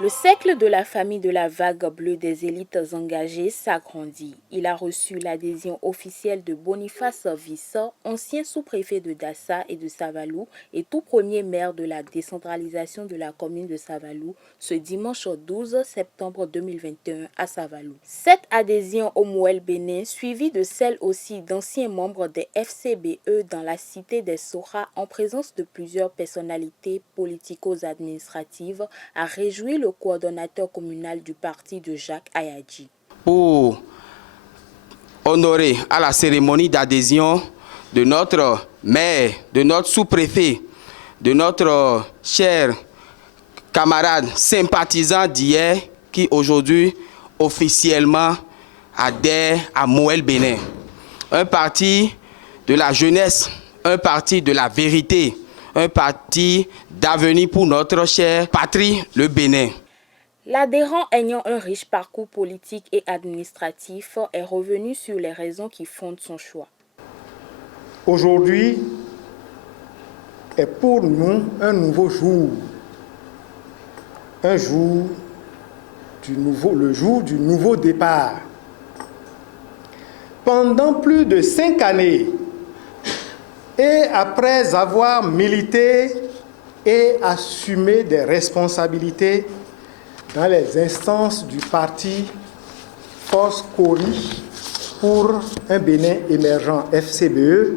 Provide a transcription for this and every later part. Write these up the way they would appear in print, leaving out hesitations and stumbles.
Le cercle de la famille de la vague bleue des élites engagées s'agrandit. Il a reçu l'adhésion officielle de Boniface Vissa, ancien sous-préfet de Dassa et de Savalou et tout premier maire de la décentralisation de la commune de Savalou ce dimanche 12 septembre 2021 à Savalou. Cette adhésion au Mouel Bénin, suivie de celle aussi d'anciens membres des FCBE dans la cité des Sora en présence de plusieurs personnalités politico-administratives, a réjoui le coordonnateur communal du parti de Jacques Ayadji. Pour honorer à la cérémonie d'adhésion de notre maire, de notre sous-préfet, de notre cher camarade sympathisant d'hier qui aujourd'hui officiellement adhère à Mouel Bénin. Un parti de la jeunesse, un parti de la vérité, un parti d'avenir pour notre chère patrie, le Bénin. L'adhérent ayant un riche parcours politique et administratif est revenu sur les raisons qui fondent son choix. Aujourd'hui est pour nous un nouveau jour, le jour du nouveau départ. Pendant plus de 5 années, et après avoir milité et assumé des responsabilités dans les instances du parti Force Cori pour un Bénin émergent FCBE,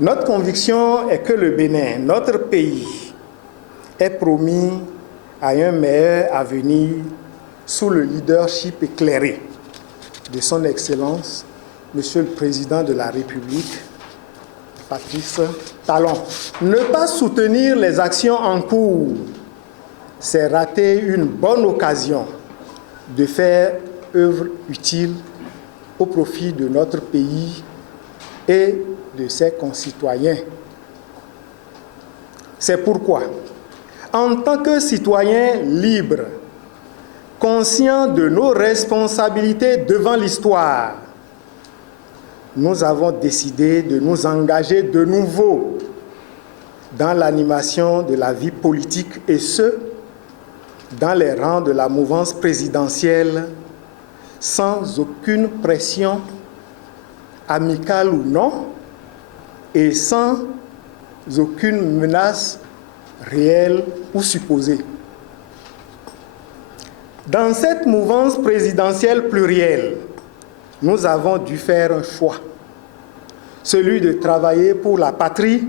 notre conviction est que le Bénin, notre pays, est promis à un meilleur avenir sous le leadership éclairé de son Excellence, Monsieur le Président de la République, Patrice Talon. Ne pas soutenir les actions en cours, c'est rater une bonne occasion de faire œuvre utile au profit de notre pays et de ses concitoyens. C'est pourquoi, en tant que citoyens libres, conscients de nos responsabilités devant l'histoire, nous avons décidé de nous engager de nouveau dans l'animation de la vie politique et ce, dans les rangs de la mouvance présidentielle, sans aucune pression, amicale ou non, et sans aucune menace réelle ou supposée. Dans cette mouvance présidentielle plurielle, nous avons dû faire un choix, celui de travailler pour la patrie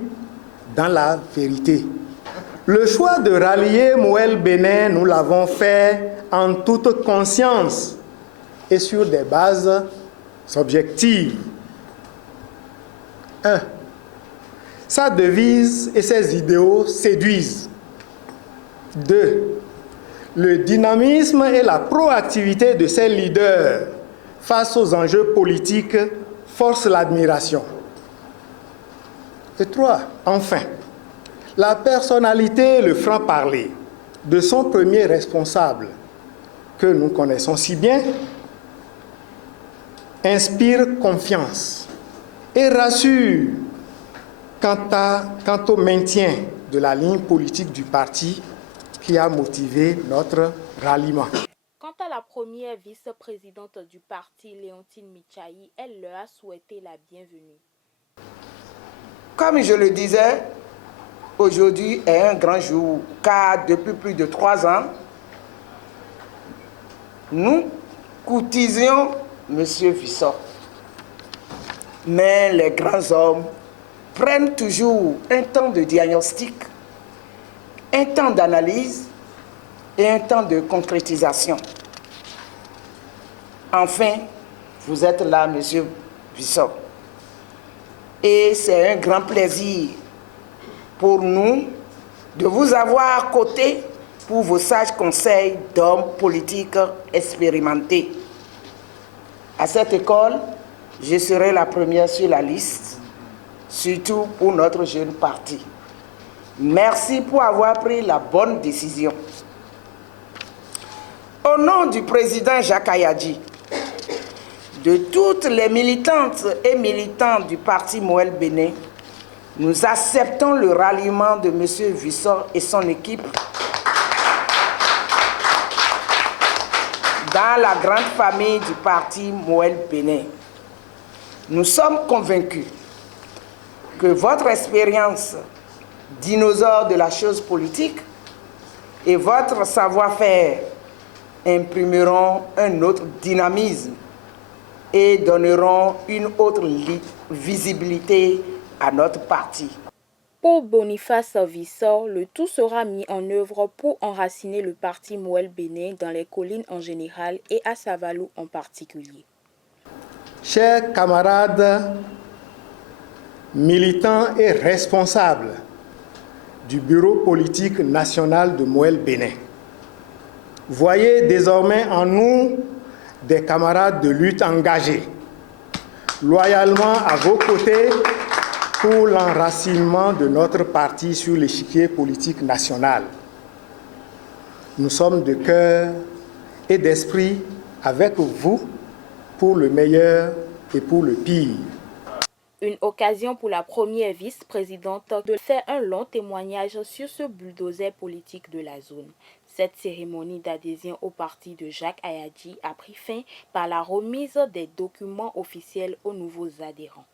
dans la vérité. Le choix de rallier Mouel Bénin, nous l'avons fait en toute conscience et sur des bases objectives. 1. Sa devise et ses idéaux séduisent. 2. Le dynamisme et la proactivité de ses leaders face aux enjeux politiques forcent l'admiration. Et 3. Enfin, la personnalité et le franc-parler de son premier responsable, que nous connaissons si bien, inspire confiance et rassure quant au maintien de la ligne politique du parti qui a motivé notre ralliement. Quant à la première vice-présidente du parti, Léontine Michaï, elle leur a souhaité la bienvenue. Comme je le disais, aujourd'hui est un grand jour, car depuis plus de 3 ans, nous courtisions M. Vissa. Mais les grands hommes prennent toujours un temps de diagnostic, un temps d'analyse et un temps de concrétisation. Enfin, vous êtes là, M. Vissa. Et c'est un grand plaisir pour nous de vous avoir à côté pour vos sages conseils d'hommes politiques expérimentés. À cette école, je serai la première sur la liste, surtout pour notre jeune parti. Merci pour avoir pris la bonne décision. Au nom du président Jacques Ayadji, de toutes les militantes et militants du parti Mouel Bénin, Nous acceptons le ralliement de M. Vissot et son équipe dans la grande famille du parti Moël Bénin. Nous sommes convaincus que votre expérience dinosaure de la chose politique et votre savoir-faire imprimeront un autre dynamisme et donneront une autre visibilité à notre parti. Pour Boniface Vissot, le tout sera mis en œuvre pour enraciner le parti Moël Bénin dans les collines en général et à Savalou en particulier. Chers camarades, militants et responsables du bureau politique national de Moël Bénin, voyez désormais en nous des camarades de lutte engagés, loyalement à vos côtés pour l'enracinement de notre parti sur l'échiquier politique national. Nous sommes de cœur et d'esprit avec vous pour le meilleur et pour le pire. Une occasion pour la première vice-présidente de faire un long témoignage sur ce bulldozer politique de la zone. Cette cérémonie d'adhésion au parti de Jacques Ayadji a pris fin par la remise des documents officiels aux nouveaux adhérents.